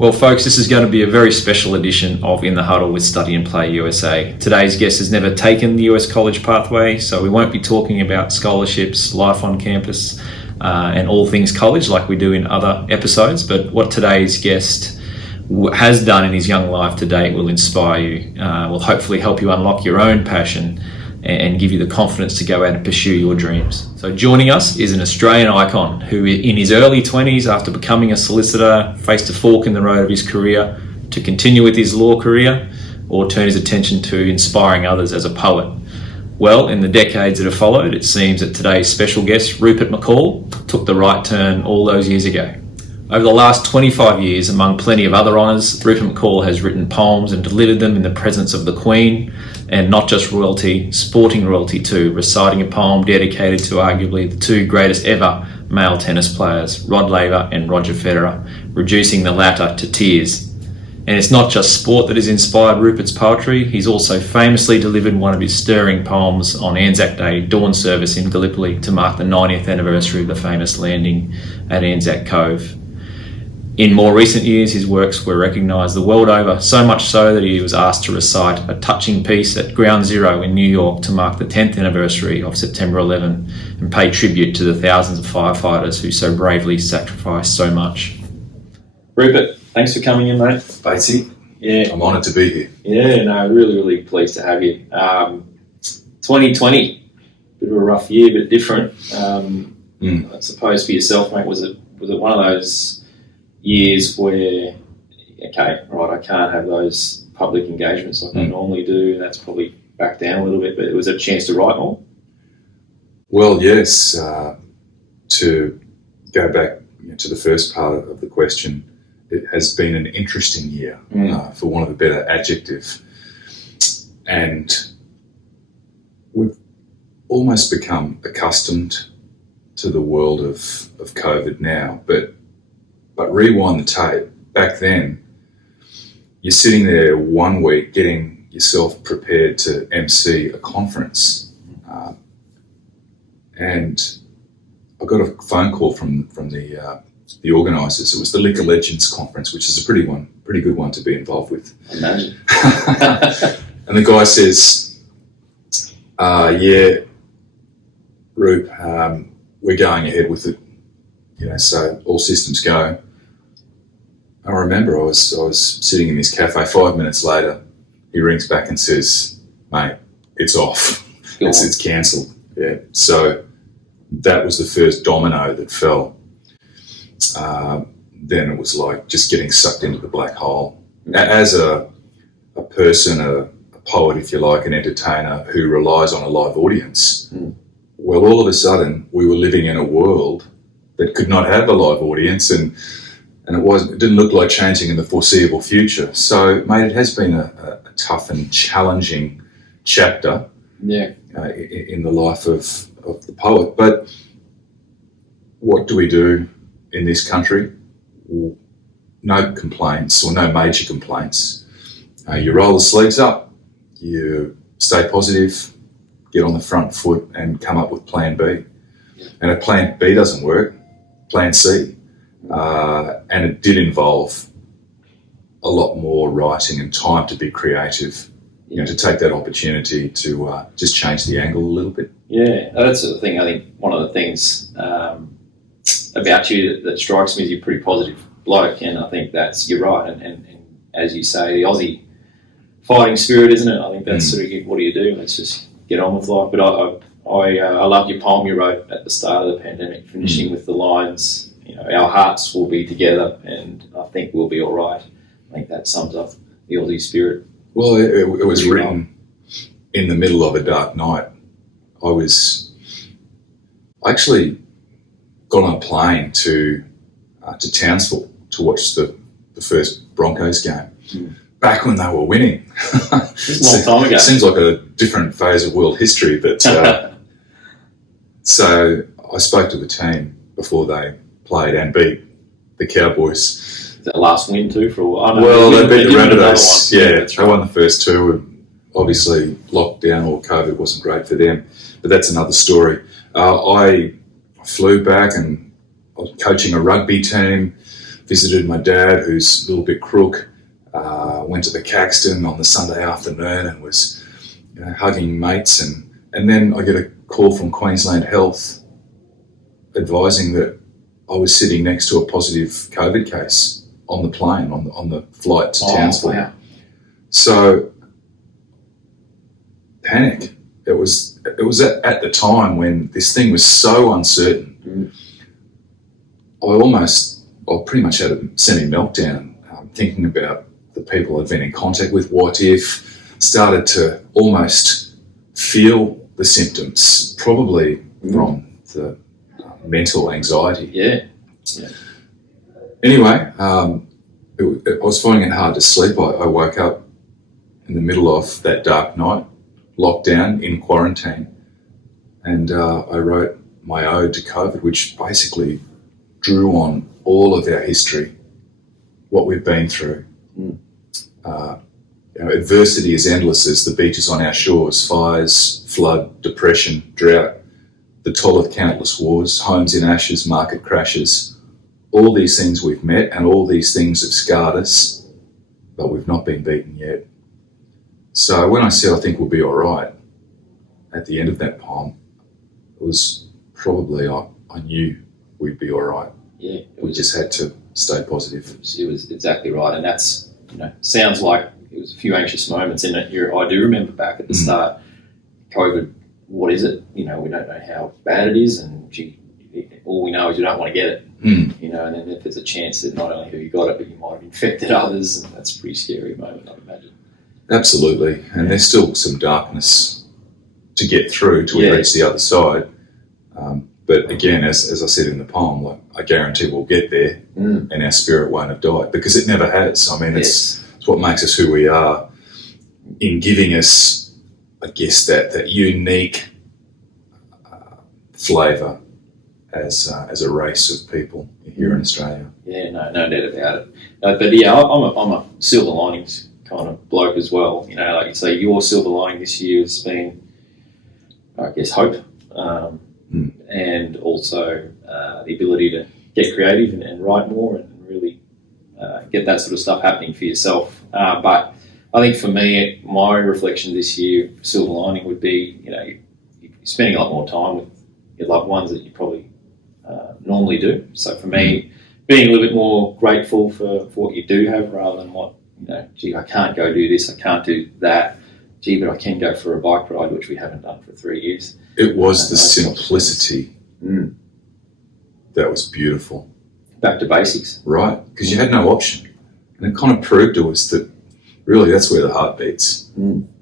Well, folks, this is going to be a very special edition of In the Huddle with Study and Play USA. Today's guest has never taken the US college pathway, so we won't be talking about scholarships, life on campus, and all things college like we do in other episodes. But what today's guest has done in his young life to date will inspire you, will hopefully help you unlock your own passion and give you the confidence to go out and pursue your dreams. So joining us is an Australian icon who in his early 20s, after becoming a solicitor, faced a fork in the road of his career to continue with his law career or turn his attention to inspiring others as a poet. Well, in the decades that have followed, it seems that today's special guest, Rupert McCall, took the right turn all those years ago. Over the last 25 years, among plenty of other honours, Rupert McCall has written poems and delivered them in the presence of the Queen, and not just royalty, sporting royalty too, reciting a poem dedicated to arguably the two greatest ever male tennis players, Rod Laver and Roger Federer, reducing the latter to tears. And it's not just sport that has inspired Rupert's poetry. He's also famously delivered one of his stirring poems on Anzac Day dawn service in Gallipoli to mark the 90th anniversary of the famous landing at Anzac Cove. In more recent years, his works were recognised the world over, so much so that he was asked to recite a touching piece at Ground Zero in New York to mark the 10th anniversary of September 11 and pay tribute to the thousands of firefighters who so bravely sacrificed so much. Rupert, thanks for coming in, mate. Batesy, yeah, I'm honoured to be here. Yeah, no, really pleased to have you. 2020, bit of a rough year, but different. I suppose for yourself, mate, was it one of those years where, okay, right, I can't have those public engagements like I normally do, and that's probably backed down a little bit, but it was a chance to write more? Well, yes, to go back to the first part of the question, it has been an interesting year, for want of a better adjective, and we've almost become accustomed to the world of COVID now, but rewind the tape. Back then, you're sitting there 1 week getting yourself prepared to MC a conference, and I got a phone call from the organisers. It was the Liquor Legends Conference, which is a pretty good one to be involved with. Imagine. And the guy says, "Yeah, Roop, we're going ahead with it. So all systems go." I remember I was sitting in this cafe. 5 minutes later, he rings back and says, "Mate, it's off. It's cancelled." Yeah. So that was the first domino that fell. Then it was like just getting sucked into the black hole. As a person, a poet, if you like, an entertainer who relies on a live audience, well, all of a sudden we were living in a world that could not have a live audience, and it didn't look like changing in the foreseeable future. So, mate, it has been a tough and challenging chapter in the life of the poet. But what do we do in this country? Well, no complaints, or no major complaints. You roll the sleeves up, you stay positive, get on the front foot and come up with plan B. And if plan B doesn't work, plan C. And it did involve a lot more writing and time to be creative, to take that opportunity to just change the angle a little bit. Yeah, that's the thing. I think one of the things about you that strikes me is you're a pretty positive bloke, and I think you're right. And as you say, the Aussie fighting spirit, isn't it? I think that's sort of what do you do? Let's just get on with life. But I loved your poem you wrote at the start of the pandemic, finishing with the lines, our hearts will be together and I think we'll be all right. I think that sums up the Aussie spirit. Well, it was written in the middle of a dark night. I actually got on a plane to Townsville to watch the first Broncos game. Back when they were winning. It's a long time ago. Seems like a different phase of world history, but so I spoke to the team before they played and beat the Cowboys. Is that last win too for a while? Well, they beat the Rabbitohs. Yeah, they won the first two. Obviously, lockdown or COVID wasn't great for them, but that's another story. I flew back and I was coaching a rugby team visited my dad, who's a little bit crook. Went to the Caxton on the Sunday afternoon and was, hugging mates, and then I get a call from Queensland Health advising that I was sitting next to a positive COVID case on the plane, on the flight to Townsville. Wow. So, panic. It was at the time when this thing was so uncertain. I pretty much had a semi-meltdown, thinking about the people I'd been in contact with. What if? Started to almost feel the symptoms, probably from the mental anxiety. Yeah. Anyway, I was finding it hard to sleep. I woke up in the middle of that dark night, locked down in quarantine, and I wrote my ode to COVID, which basically drew on all of our history, what we've been through. Adversity is endless as the beaches on our shores, fires, flood, depression, drought, the toll of countless wars, homes in ashes, market crashes. All these things we've met and all these things have scarred us, but we've not been beaten yet. So when I said I think we'll be all right, at the end of that poem, it was probably I knew we'd be all right. Yeah, we just had to stay positive. It was exactly right, and that's, sounds like it was a few anxious moments in it. I do remember back at the start, COVID, what is it? We don't know how bad it is, and all we know is you don't want to get it. And then if there's a chance that not only have you got it, but you might have infected others, and that's a pretty scary moment, I imagine. Absolutely, and there's still some darkness to get through till we reach the other side. But again, as I said in the poem, I guarantee we'll get there, and our spirit won't have died, because it never has. I mean, it's what makes us who we are, in giving us, I guess, that unique flavour as a race of people here in Australia. Yeah, no doubt about it. But yeah, I'm a silver linings kind of bloke as well. Like you say, your silver lining this year has been, I guess, hope. And also the ability to get creative and write more and really get that sort of stuff happening for yourself. But I think for me, my reflection this year, silver lining would be, you're spending a lot more time with your loved ones that you probably normally do. So for me, being a little bit more grateful for what you do have, rather than what, gee, I can't go do this, I can't do that. Gee, but I can go for a bike ride, which we haven't done for 3 years. It was the simplicity that was beautiful. Back to basics. Right, because you had no option. And it kind of proved to us that really that's where the heart beats.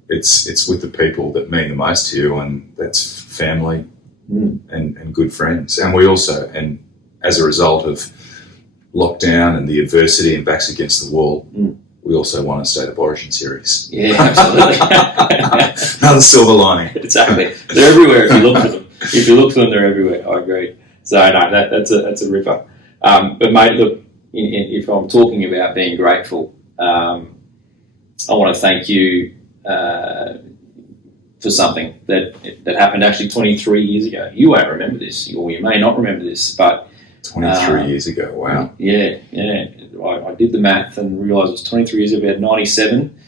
It's with the people that mean the most to you, and that's family and good friends. And we also, and as a result of lockdown and the adversity and backs against the wall, we also won a State of Origin series. Yeah, absolutely. Another silver lining. Exactly. They're everywhere if you look for them. If you look for them, they're everywhere. I agree. So no, that's a ripper. But mate, look, if I'm talking about being grateful, I want to thank you for something that happened actually 23 years ago. You won't remember this, or you may not remember this, but 23 years ago, wow. Yeah. I did the math and realised it was 23 years ago, about 97.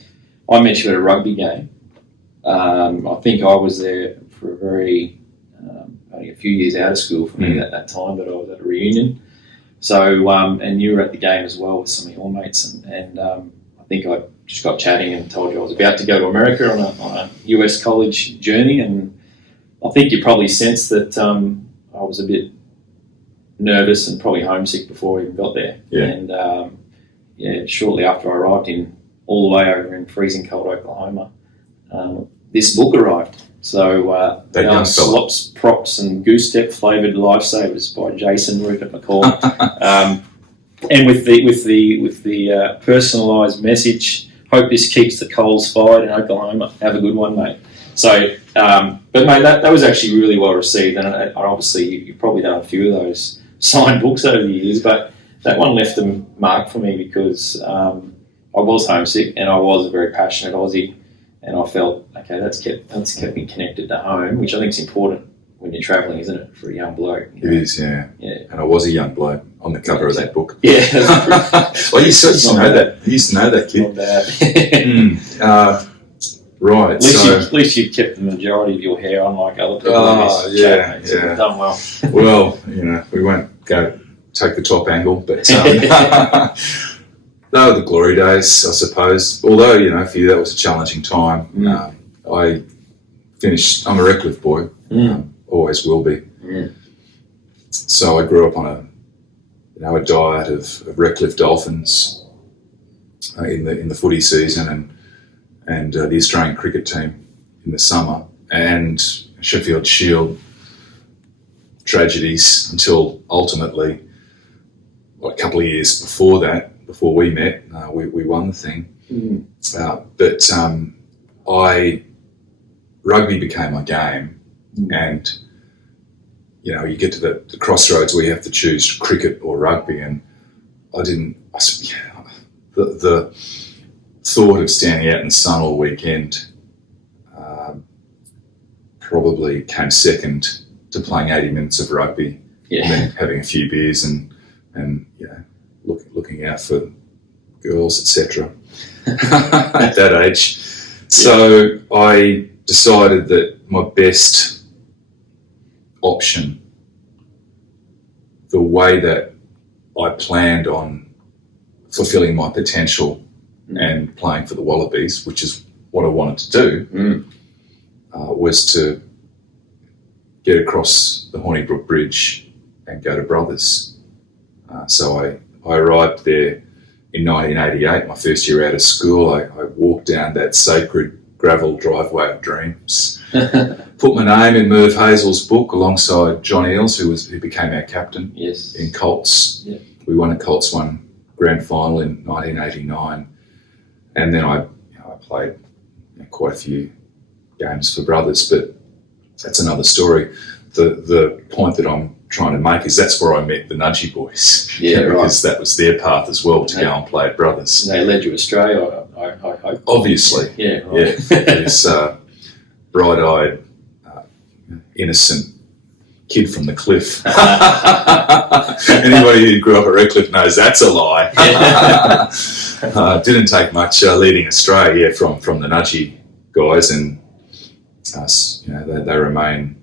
I met you at a rugby game. I think I was there for only a few years out of school for me at that time, but I was at a reunion. So, and you were at the game as well with some of your mates, and I think I just got chatting and told you I was about to go to America on a US college journey, and I think you probably sensed that I was a bit nervous and probably homesick before I even got there. Yeah. And shortly after I arrived all the way over in freezing cold Oklahoma, this book arrived. So Slops, Props and Goose Step Flavoured Lifesavers by Jason Rupert McCall. And with the personalised message, hope this keeps the coals fired in Oklahoma. Have a good one, mate. So, but mate, that was actually really well received, and obviously you've probably done a few of those signed books over the years, but that one left a mark for me because I was homesick and I was a very passionate Aussie, and I felt, okay, that's kept me connected to home, which I think is important when you're travelling, isn't it, for a young bloke? It is, yeah. Yeah. And I was a young bloke on the cover of that book. Yeah. Well, you used to know that. You used to know that, kid. Not bad. Right. At least you've kept the majority of your hair, unlike other people. Yeah. You've done well. Well, we won't go take the top angle, but they were the glory days, I suppose. Although, for you that was a challenging time. I finished. I'm a Redcliffe boy. Always will be. So I grew up on a diet of Redcliffe Dolphins in the footy season and the Australian cricket team in the summer, and Sheffield Shield tragedies until ultimately, a couple of years before that, before we met, we won the thing. Rugby became my game, and you get to the crossroads where you have to choose cricket or rugby, and the thought of standing out in the sun all weekend probably came second to playing 80 minutes of rugby, and then having a few beers and looking out for girls, etc. at that age. So I decided that my best option, the way that I planned on fulfilling my potential and playing for the Wallabies, which is what I wanted to do, was to get across the Hornibrook Bridge and go to Brothers. So I arrived there in 1988, my first year out of school. I walked down that sacred gravel driveway of dreams, put my name in Merv Hazel's book alongside John Eales, who became our captain in Colts. Yeah. We won a Colts 1 grand final in 1989, and then I played quite a few games for Brothers, but that's another story. The point that I'm trying to make is that's where I met the Nudgy Boys. Yeah, because that was their path as well to go and play at Brothers. And they led you to Australia, I hope. Obviously. Yeah, right. This bright-eyed, innocent kid from the cliff. Anybody who grew up at Redcliffe knows that's a lie. Didn't take much leading astray, from the Nudgy guys, and they remain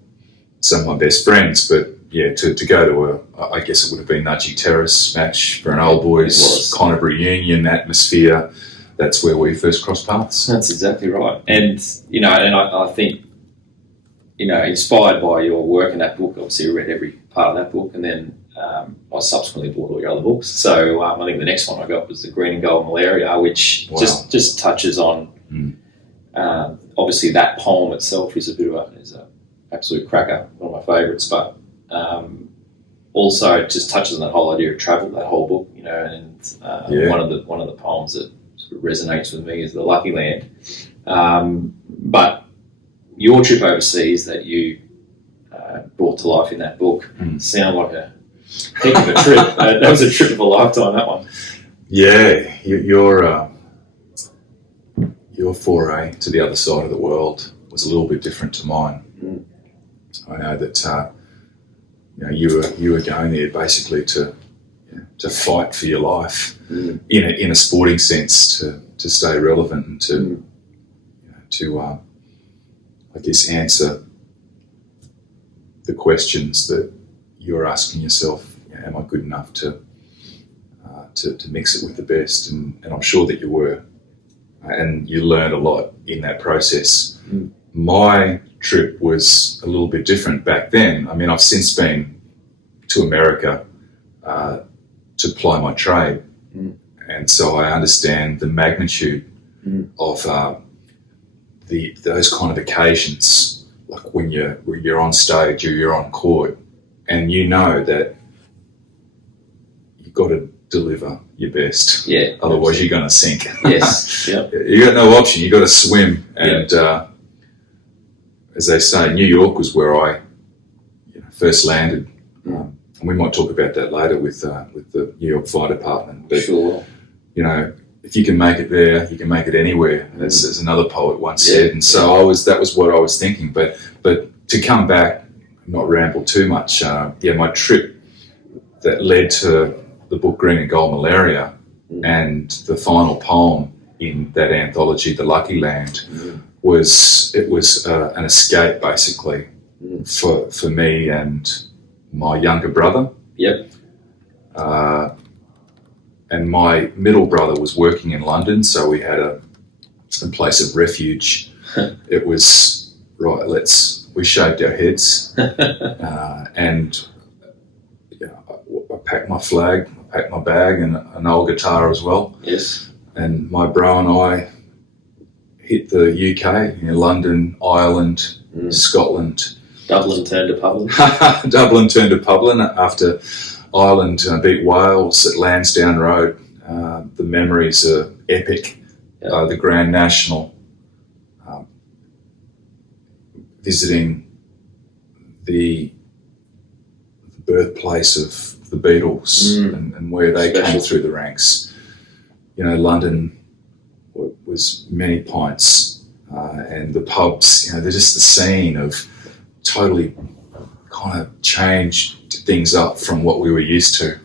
some of my best friends, but to go to I guess it would have been Nudgy Terrace match for an old boys Connerbury Union atmosphere. That's where we first crossed paths. That's exactly right. And I think inspired by your work in that book, obviously I read every part of that book, and then I subsequently bought all your other books. So I think the next one I got was the Green and Gold Malaria, which just touches on obviously that poem itself is a absolute cracker, one of my favourites, but also it just touches on that whole idea of travel, that whole book, one of the poems that sort of resonates with me is The Lucky Land. But your trip overseas that you brought to life in that book sounded like a heck of a trip. That was a trip of a lifetime, that one. Yeah, your foray to the other side of the world was a little bit different to mine. I know that you were going there basically to fight for your life in a sporting sense, to stay relevant and to I guess answer the questions that you're asking yourself. Am I good enough to mix it with the best? And I'm sure that you were, and you learned a lot in that process. My trip was a little bit different back then. I mean, I've since been to America to ply my trade, and so I understand the magnitude of those kind of occasions, like when you're on stage or you're on court, and you know that you've got to deliver your best. Yeah. Otherwise, you're going to sink. Yes. Yep. You got no option. You got to swim. And as they say, New York was where I first landed. And we might talk about that later with the New York Fire Department. But, sure. If you can make it there, you can make it anywhere, as another poet once said. And so that was what I was thinking. But to come back, not ramble too much. My trip that led to the book Green and Gold Malaria and the final poem in that anthology, The Lucky Land, was an escape basically for me and my younger brother. Yep. And my middle brother was working in London, so we had a place of refuge. It was right. We shaved our heads, and I packed my flag, I packed my bag, and an old guitar as well. Yes. And my bro and I hit the UK, London, Ireland, Scotland. Dublin turned to Publin. Dublin turned to Publin after Ireland beat Wales at Lansdowne Road. The memories are epic. The Grand National, visiting the birthplace of the Beatles and where they came through the ranks. London was many pints, and the pubs, they're just the scene of totally kind of changed things up from what we were used to.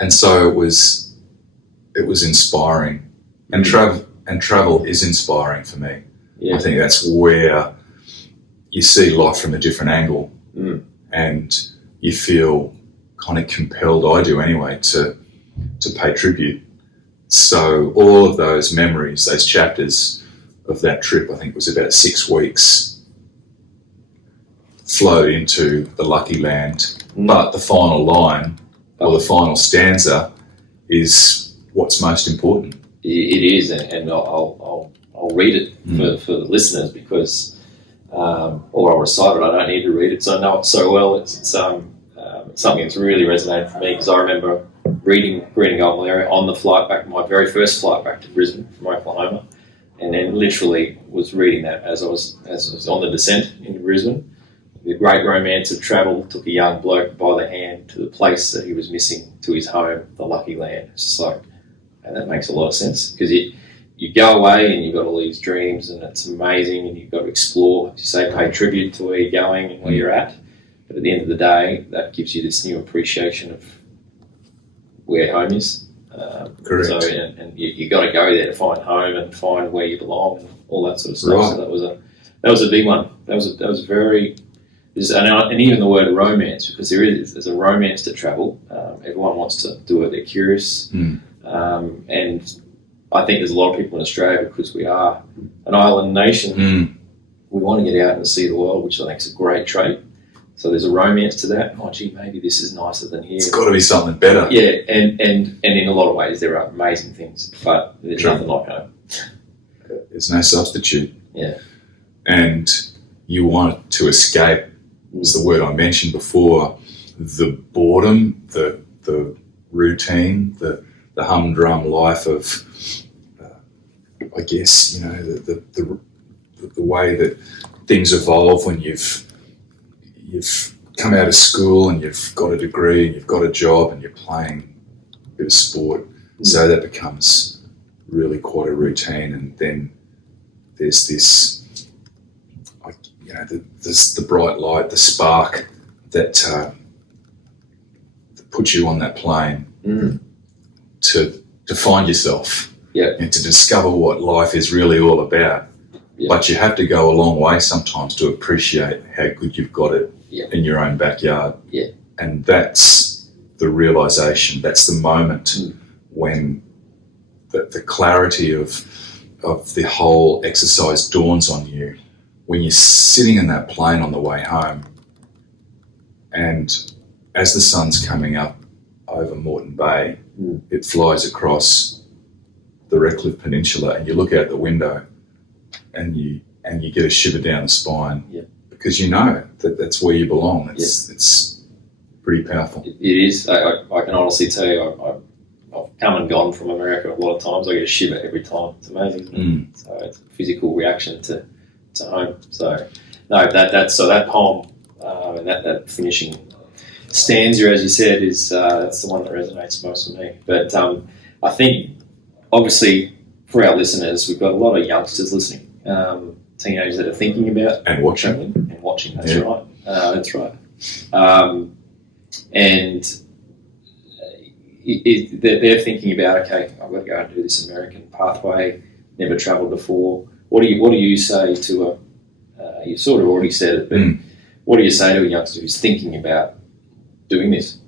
And so it was inspiring. And travel is inspiring for me. I think that's where you see life from a different angle, and you feel kind of compelled, I do anyway, to pay tribute. So all of those memories, those chapters of that trip, I think it was about 6 weeks, flowed into The Lucky Land. But the final line, or the final stanza, is what's most important. It is, and I'll read it for the listeners because, or I'll recite it. I don't need to read it, so I know it so well. It's something that's really resonated for me because I remember reading Green and Gold Malaria on the flight back, my very first flight back to Brisbane from Oklahoma, and then literally was reading that as I was on the descent into Brisbane. The great romance of travel took a young bloke by the hand to the place that he was missing, to his home, the Lucky Land. It's just like, and that makes a lot of sense because you go away and you've got all these dreams and it's amazing and you've got to explore, as you say, pay tribute to where you're going and where you're at. But at the end of the day, that gives you this new appreciation of where home is. Correct. So, and you got to go there to find home and find where you belong and all that sort of stuff. Right. So that was a big one. That was very. And even the word romance, because there's a romance to travel. Everyone wants to do it. They're curious. And I think there's a lot of people in Australia, because we are an island nation, we want to get out and see the world, which I think is a great trait. So there's a romance to that. Oh, gee, maybe this is nicer than here. It's got to be something better. Yeah, and in a lot of ways there are amazing things, but there's nothing like home. There's no substitute. Yeah. And you want to escape, is the word I mentioned before, the boredom, the routine, the humdrum life of, I guess, the way that things evolve when you've come out of school and you've got a degree and you've got a job and you're playing a bit of sport. So that becomes really quite a routine, and then there's this, the bright light, the spark that puts you on that plane to find yourself and to discover what life is really all about. Yeah. But you have to go a long way sometimes to appreciate how good you've got it in your own backyard. Yeah. And that's the realisation, that's the moment when the clarity of the whole exercise dawns on you, when you're sitting in that plane on the way home, and as the sun's coming up over Moreton Bay, it flies across the Redcliffe Peninsula, and you look out the window and you get a shiver down the spine because you know that that's where you belong. It's pretty powerful. It is. I can honestly tell you, I've come and gone from America a lot of times. I get a shiver every time. It's amazing. So it's a physical reaction to home. So no, that poem and that finishing stanza, as you said, is that's the one that resonates most with me. But I think, obviously, for our listeners, we've got a lot of youngsters listening, teenagers that are thinking about and watching. That's right. That's right. And they're thinking about, okay, I've got to go and do this American pathway, never travelled before. What do you say to you sort of already said it, but what do you say to a youngster who's thinking about doing this?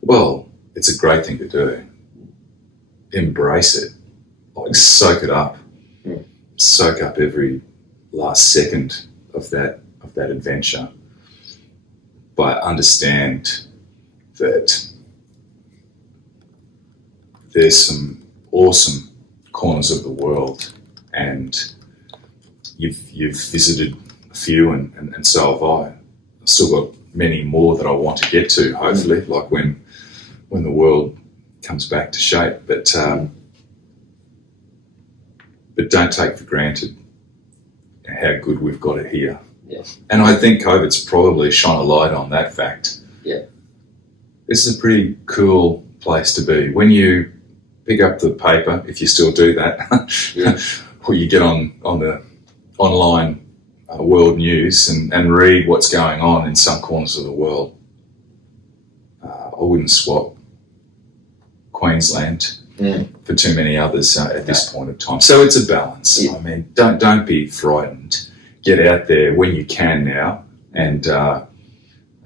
Well, it's a great thing to do. Embrace it. Like, soak it up. Soak up every last second of that adventure. But understand that there's some awesome corners of the world, and you've visited a few, and so have I. I've still got many more that I want to get to, hopefully, like when the world comes back to shape. But don't take for granted how good we've got it here. Yeah. And I think COVID's probably shone a light on that fact. Yeah. This is a pretty cool place to be. When you pick up the paper, if you still do that, or you get on the online world news and read what's going on in some corners of the world, I wouldn't swap Queensland for too many others at this point of time. So it's a balance. I mean, don't be frightened. Get out there when you can now, and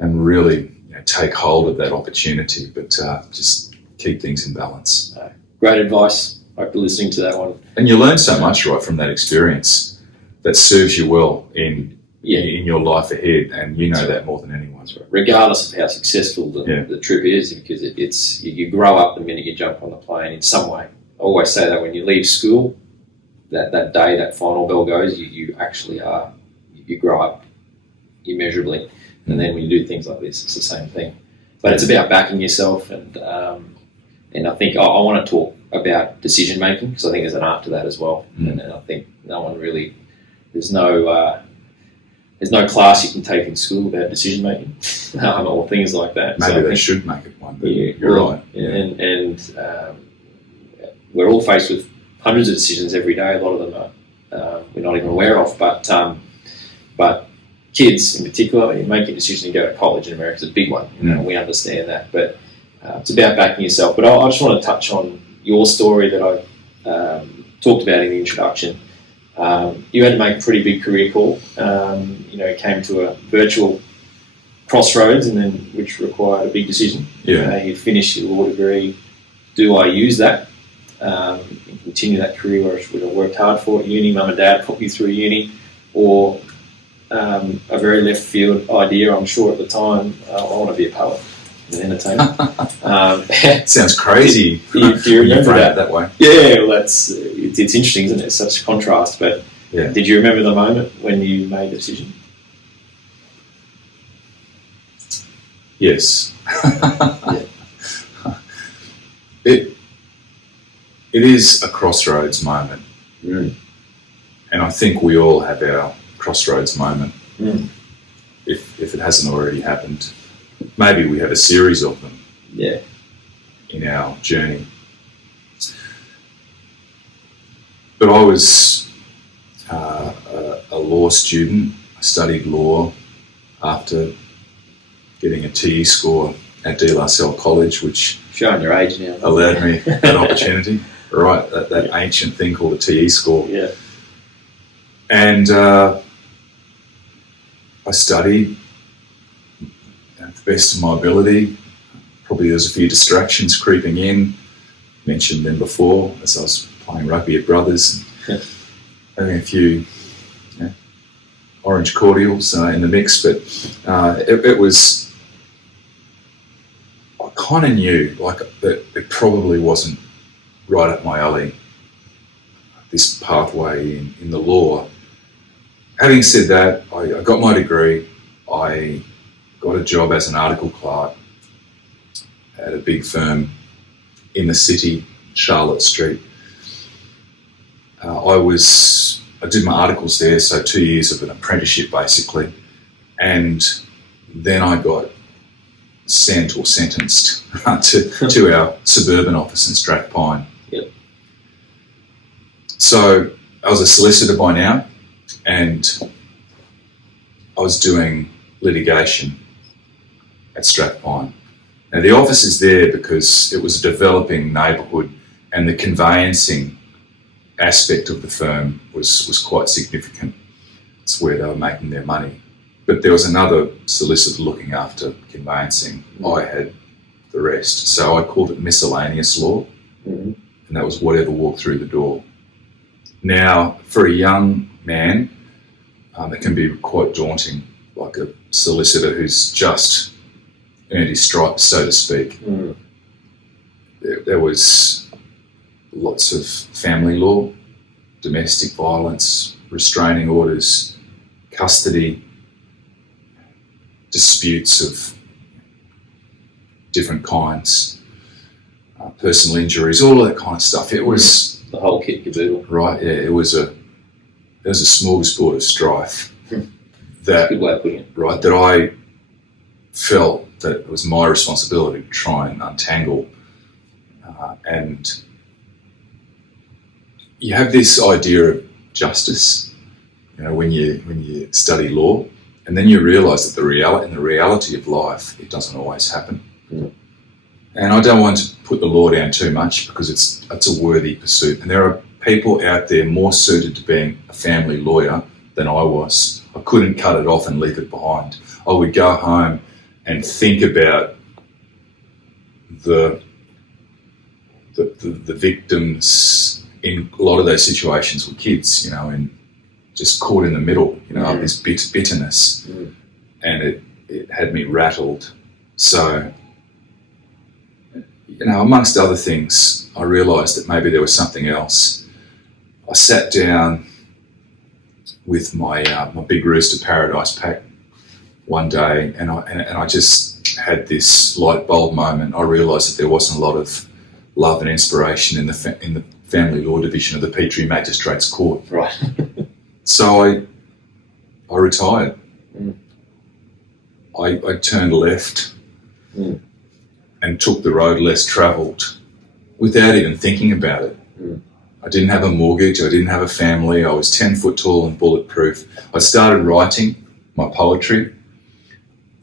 really take hold of that opportunity. But just keep things in balance. Great advice. Hope you're listening to that one. And you learn so much, right, from that experience that serves you well in your life ahead, and you know that more than anyone. Regardless of how successful the trip is, because it's you grow up the minute you jump on the plane in some way. I always say that when you leave school, that day, that final bell goes, you actually you grow up immeasurably. And then when you do things like this, it's the same thing. But it's about backing yourself, and I think I want to talk about decision making, because I think there's an art to that as well. And I think there's no class you can take in school about decision making or things like that. Maybe they should make it one, but you're right. And we're all faced with hundreds of decisions every day. A lot of them we're not even aware of, but kids in particular, making a decision to go to college in America is a big one. We understand that, but it's about backing yourself. But I just want to touch on your story that I talked about in the introduction. You had to make a pretty big career call. It came to a virtual crossroads, and then which required a big decision. You finished your law degree. Do I use that and continue that career which I worked hard for at uni? Mum and Dad put me through uni, or a very left field idea, I'm sure at the time, I want to be a poet, an entertainer. Sounds crazy. Do you remember that way? Yeah, well, it's interesting, isn't it? It's such a contrast. But did you remember the moment when you made the decision? Yes. It is a crossroads moment, and I think we all have our crossroads moment. If it hasn't already happened, maybe we have a series of them. In our journey. But I was a law student. I studied law after getting a TE score at De La Salle College, which showing your age now allowed me that opportunity. Right, that ancient thing called a TE score. And I studied at the best of my ability. Probably there's a few distractions creeping in. Mentioned them before, as I was playing rugby at Brothers, and having a few orange cordials in the mix. But it was, I kind of knew that it probably wasn't right up my alley, this pathway in the law. Having said that, I got my degree. I got a job as an article clerk at a big firm in the city, Charlotte Street. I did my articles there, so 2 years of an apprenticeship basically, and then I got sent or sentenced to our suburban office in Strathpine. So I was a solicitor by now, and I was doing litigation at Strathpine. Now the office is there because it was a developing neighbourhood and the conveyancing aspect of the firm was quite significant. It's where they were making their money. But there was another solicitor looking after conveyancing. I had the rest. So I called it miscellaneous law, and that was whatever walked through the door. Now, for a young man, it can be quite daunting, like a solicitor who's just earned his stripes, so to speak. There was lots of family law, domestic violence, restraining orders, custody, disputes of different kinds, personal injuries, all of that kind of stuff. It was the whole kit caboodle. Right, yeah. It was a smorgasbord of strife. That's a good way of putting it. Right, that I felt that it was my responsibility to try and untangle. And you have this idea of justice, when you study law, and then you realise that in the reality of life, it doesn't always happen. And I don't want to put the law down too much because it's a worthy pursuit. And there are people out there more suited to being a family lawyer than I was. I couldn't cut it off and leave it behind. I would go home and think about the victims in a lot of those situations were kids, and just caught in the middle, of this bitterness. And it had me rattled. So, amongst other things, I realised that maybe there was something else. I sat down with my big Rooster Paradise pack one day, and I just had this light bulb moment. I realised that there wasn't a lot of love and inspiration in the family law division of the Petrie Magistrates Court. Right. So I retired. I turned left and took the road less travelled without even thinking about it. I didn't have a mortgage, I didn't have a family, I was 10 foot tall and bulletproof. I started writing my poetry.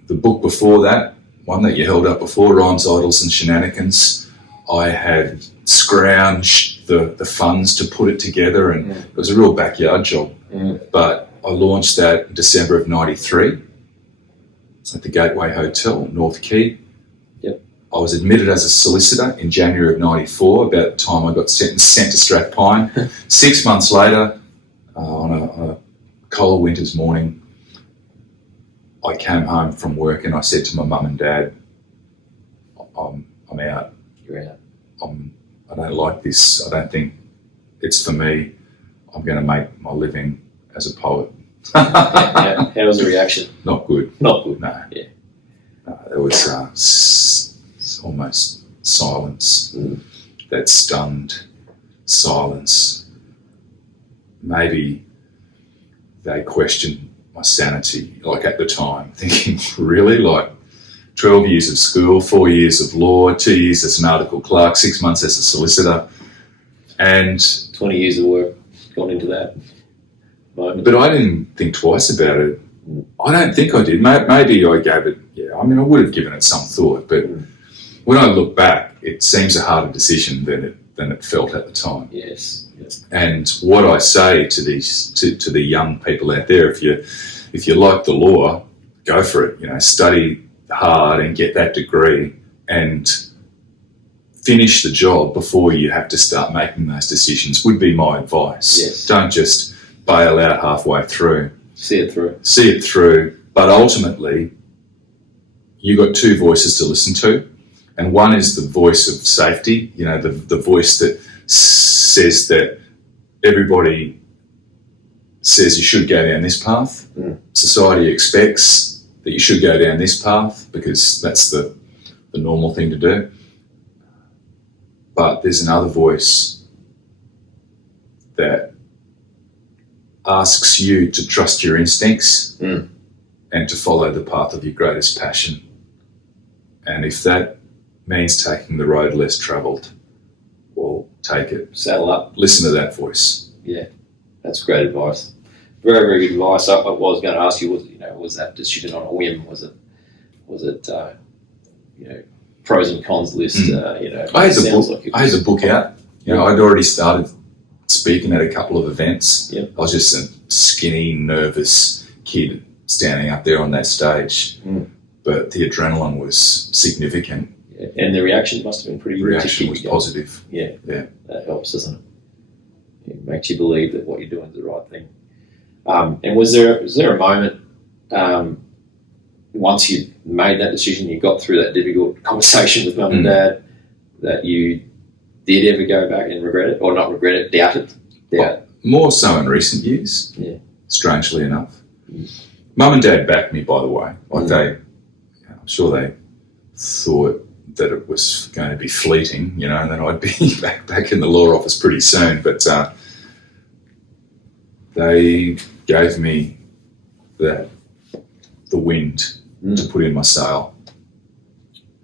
The book before that, one that you held up before, Rhymes, Idles and Shenanigans, I had scrounged the funds to put it together, and it was a real backyard job. But I launched that in December of 93 at the Gateway Hotel, North Quay. I was admitted as a solicitor in January of 94, about the time I got sent to Strathpine. 6 months later, on a cold winter's morning, I came home from work and I said to my mum and dad, I'm out. You're out. I don't like this. I don't think it's for me. I'm going to make my living as a poet. How was the reaction? Not good. Not good. No. Yeah. There was almost silence, that stunned silence. Maybe they questioned my sanity, like at the time, thinking, really? Like 12 years of school, 4 years of law, 2 years as an article clerk, 6 months as a solicitor, and 20 years of work gone into that moment. But I didn't think twice about it. I don't think I did. Maybe I gave it, I would have given it some thought, but when I look back, it seems a harder decision than it felt at the time. Yes. And what I say to the young people out there, if you like the law, go for it. Study hard and get that degree and finish the job before you have to start making those decisions, would be my advice. Yes. Don't just bail out halfway through. See it through. But ultimately, you've got two voices to listen to. And one is the voice of safety, the voice that says that everybody says you should go down this path. Society expects that you should go down this path because that's the normal thing to do. But there's another voice that asks you to trust your instincts and to follow the path of your greatest passion. And if that means taking the road less travelled, well, take it. Saddle up. Listen to that voice. Yeah, that's great advice. very, very good advice. I was going to ask you, was that decision on a whim? Was it pros and cons list? I had the book out. I'd already started speaking at a couple of events. Yep. I was just a skinny, nervous kid standing up there on that stage, but the adrenaline was significant. Yeah. And the reaction must have been pretty good. The reaction was positive. Yeah, that helps, doesn't it? It makes you believe that what you're doing is the right thing. And was there a moment once you made that decision, you got through that difficult conversation with mum and dad, that you did ever go back and regret it, or not regret it, doubt it? Well, more so in recent years, strangely enough. Mum and dad backed me, by the way. I'm sure they thought that it was going to be fleeting, and then I'd be back in the law office pretty soon. But they gave me the wind to put in my sail,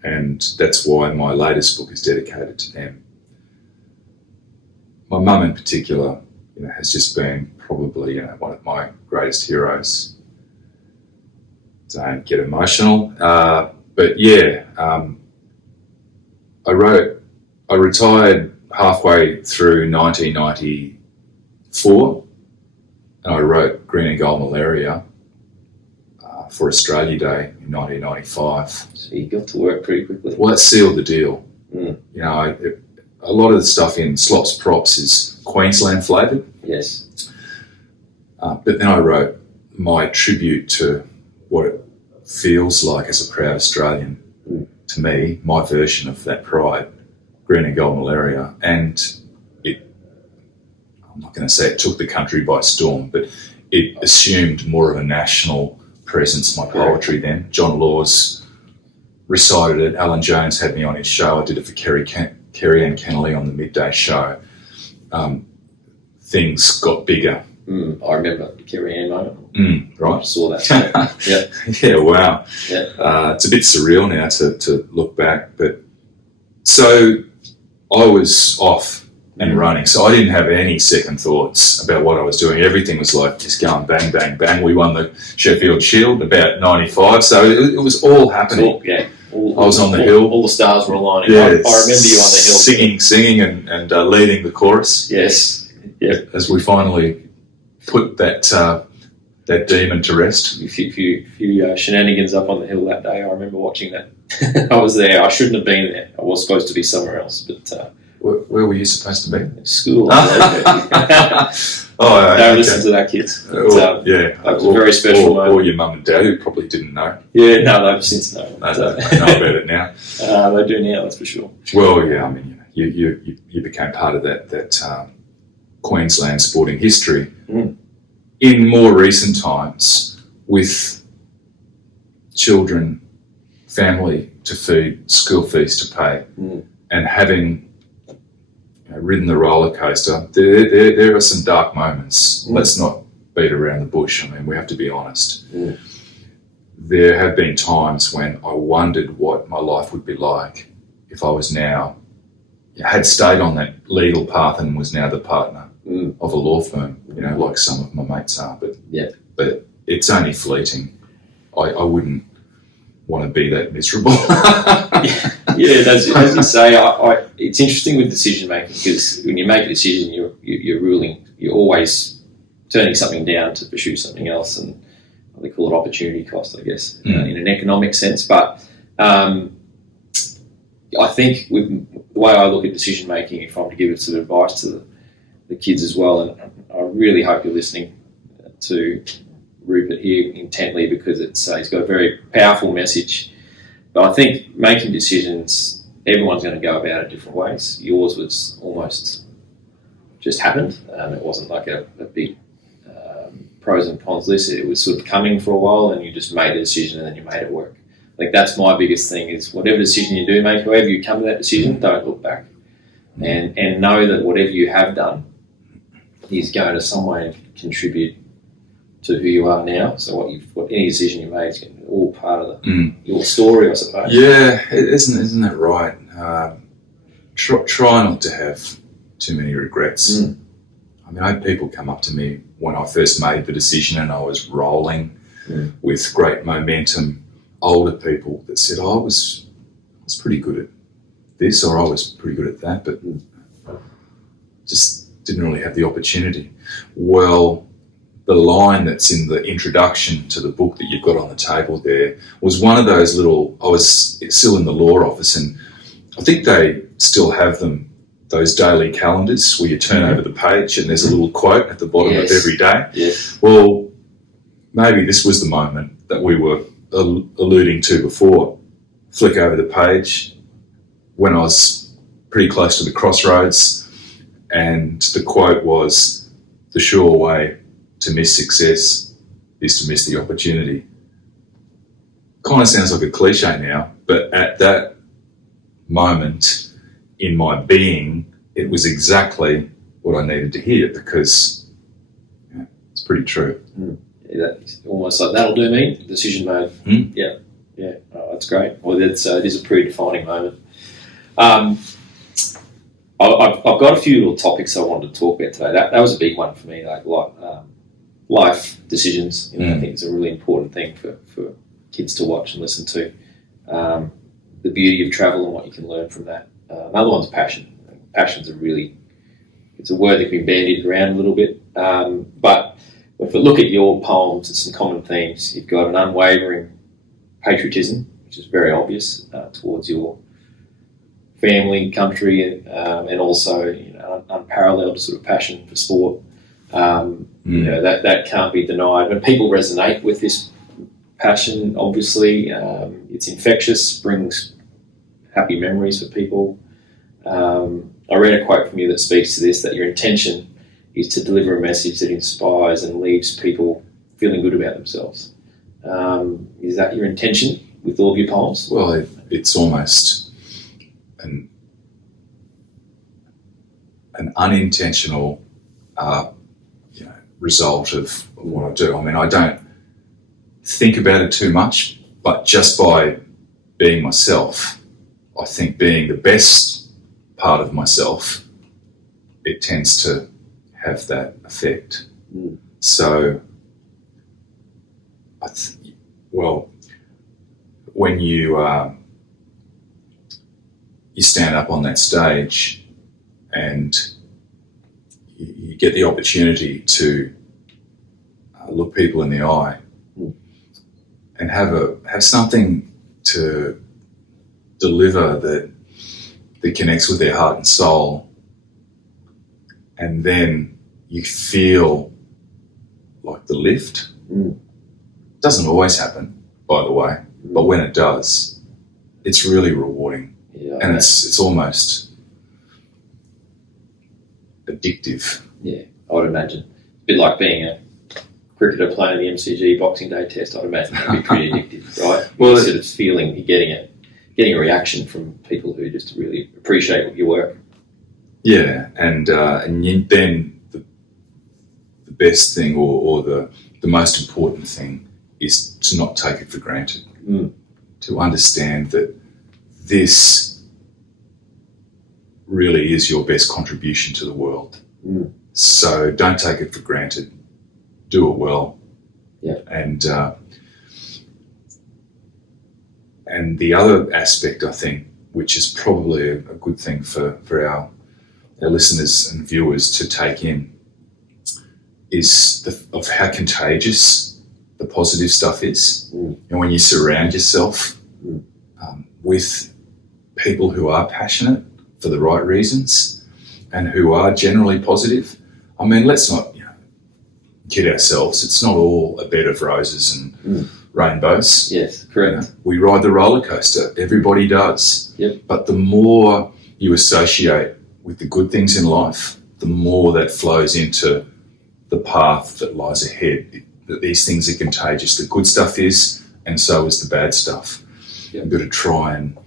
and that's why my latest book is dedicated to them. My mum in particular, has just been probably one of my greatest heroes. Don't get emotional, but I retired halfway through 1994, and I wrote Green and Gold Malaria for Australia Day in 1995. So you got to work pretty quickly. Well, that sealed the deal. A lot of the stuff in Slops Props is Queensland flavoured. Yes. But then I wrote my tribute to what it feels like as a proud Australian. To me, my version of that pride, Green and Gold Malaria, and I'm not going to say it took the country by storm, but it assumed more of a national presence, my poetry then. John Laws recited it. Alan Jones had me on his show. I did it for Kerry Ann Kennelly on the midday show. Things got bigger. I remember the Kerry Ann moment. Right. I saw that. Yeah, wow. Yeah. It's a bit surreal now to look back. But so I was off and running. So I didn't have any second thoughts about what I was doing. Everything was like just going bang, bang, bang. We won the Sheffield Shield about 95. So it was all happening. I was on the hill. All the stars were aligning. Yeah, I remember you on the hill. Singing and leading the chorus. Yes. Yeah. As we finally put that demon to rest. A few shenanigans up on the hill that day. I remember watching that. I was there. I shouldn't have been there. I was supposed to be somewhere else. But where were you supposed to be? School. Don't listen to that, kids. But, It was a very special moment. Or your mum and dad, who probably didn't know. Yeah, no, they've since known. They know about it now. They do now, that's for sure. Well, yeah, I mean, you became part of that Queensland sporting history. In more recent times, with children, family to feed, school fees to pay, and having ridden the roller coaster, there are some dark moments. Let's not beat around the bush. I mean, we have to be honest. There have been times when I wondered what my life would be like if I was now, had stayed on that legal path and was now the partner of a law firm, like some of my mates are. But it's only fleeting. I wouldn't want to be that miserable. As you say, it's interesting with decision making, because when you make a decision, you're always turning something down to pursue something else, and they call it opportunity cost, I guess, in an economic sense. But I think with the way I look at decision making, if I'm to give it some advice to the kids as well, and I really hope you're listening to Rupert here intently, because he's got a very powerful message. But I think making decisions, everyone's going to go about it different ways. Yours was almost just happened. It wasn't like a big pros and cons list. It was sort of coming for a while, and you just made a decision and then you made it work. I think that's my biggest thing, is whatever decision you do make, however you come to that decision, don't look back. And know that whatever you have done is going to some way contribute to who you are now. So what any decision you make is all part of your story, I suppose. Yeah, isn't that right? Try not to have too many regrets. I mean, I had people come up to me when I first made the decision and I was rolling with great momentum, older people that said, I was pretty good at this, or I was pretty good at that, but just didn't really have the opportunity. Well, the line that's in the introduction to the book that you've got on the table there was one of those little, I was still in the law office, and I think they still have them, those daily calendars where you turn over the page and there's a little quote at the bottom of every day. Yes. Well, maybe this was the moment that we were alluding to before. Flick over the page when I was pretty close to the crossroads, and the quote was, "The sure way to miss success is to miss the opportunity." Kind of sounds like a cliche now, but at that moment in my being, it was exactly what I needed to hear, because it's pretty true. Yeah, that's almost like, that'll do me, decision made. Yeah, oh, that's great. Well, it is a pretty defining moment. I've got a few little topics I wanted to talk about today. That was a big one for me, like life decisions. I think it's a really important thing for kids to watch and listen to. The beauty of travel and what you can learn from that. Another one's passion. Passion's it's a word that can be bandied around a little bit. But if we look at your poems, there's some common themes. You've got an unwavering patriotism, which is very obvious towards your family, country, and also unparalleled sort of passion for sport. That can't be denied. When people resonate with this passion, obviously, it's infectious, brings happy memories for people. I read a quote from you that speaks to this, that your intention is to deliver a message that inspires and leaves people feeling good about themselves. Is that your intention with all of your poems? Well, it's almost an unintentional result of what I do. I mean, I don't think about it too much, but just by being myself, I think being the best part of myself, it tends to have that effect. So, when you stand up on that stage and you get the opportunity to look people in the eye and have something to deliver that connects with their heart and soul, and then you feel like the lift. It doesn't always happen, by the way, but when it does, it's really rewarding. And it's almost addictive. Yeah, I would imagine. A bit like being a cricketer playing the MCG Boxing Day Test. I'd imagine that'd be pretty addictive, right? Well, sort of feeling you're getting a reaction from people who just really appreciate your work. Yeah, and then the best thing or the most important thing is to not take it for granted. To understand that this really is your best contribution to the world. So don't take it for granted. Do it well. Yeah. And the other aspect, I think, which is probably a good thing for our listeners and viewers to take in, is of how contagious the positive stuff is. And when you surround yourself with people who are passionate for the right reasons and who are generally positive, I mean, let's not kid ourselves. It's not all a bed of roses and rainbows. Yes, correct. We ride the roller coaster. Everybody does. Yep. But the more you associate with the good things in life, the more that flows into the path that lies ahead. That these things are contagious. The good stuff is, and so is the bad stuff. Yep. You've got to try and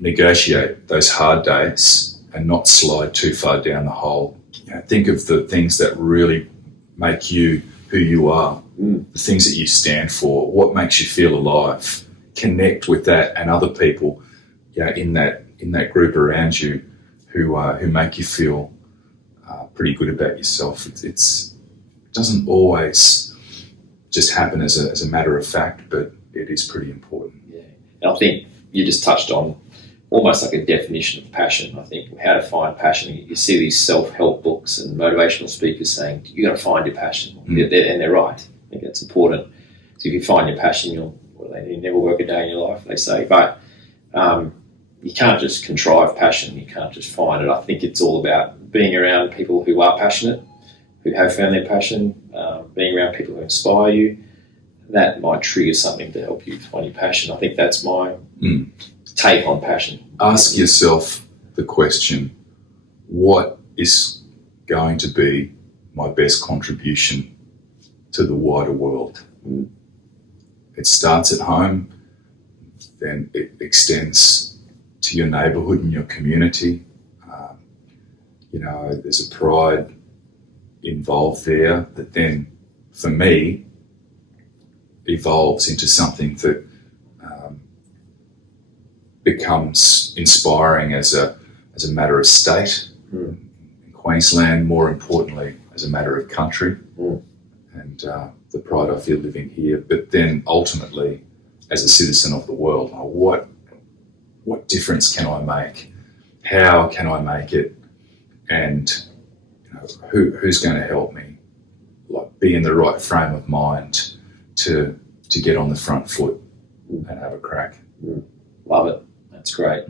negotiate those hard days and not slide too far down the hole. Think of the things that really make you who you are, the things that you stand for, what makes you feel alive. Connect with that and other people in that group around you who make you feel pretty good about yourself. It's doesn't always just happen as a matter of fact, but it is pretty important. Yeah, and I think you just touched on almost like a definition of passion. I think how to find passion. You see these self-help books and motivational speakers saying you got to find your passion, and they're right. I think that's important. So if you find your passion, you never work a day in your life, they say. But you can't just contrive passion. You can't just find it. I think it's all about being around people who are passionate, who have found their passion, being around people who inspire you. That might trigger something to help you find your passion. I think that's my take on passion. Ask yourself the question, what is going to be my best contribution to the wider world? It starts at home, then it extends to your neighbourhood and your community. There's a pride involved there that then, for me, evolves into something that becomes inspiring as a matter of state, in Queensland, more importantly, as a matter of country, and the pride I feel living here, but then ultimately as a citizen of the world. What difference can I make? How can I make it? And who's going to help me be in the right frame of mind to get on the front foot and have a crack? Love it. That's great.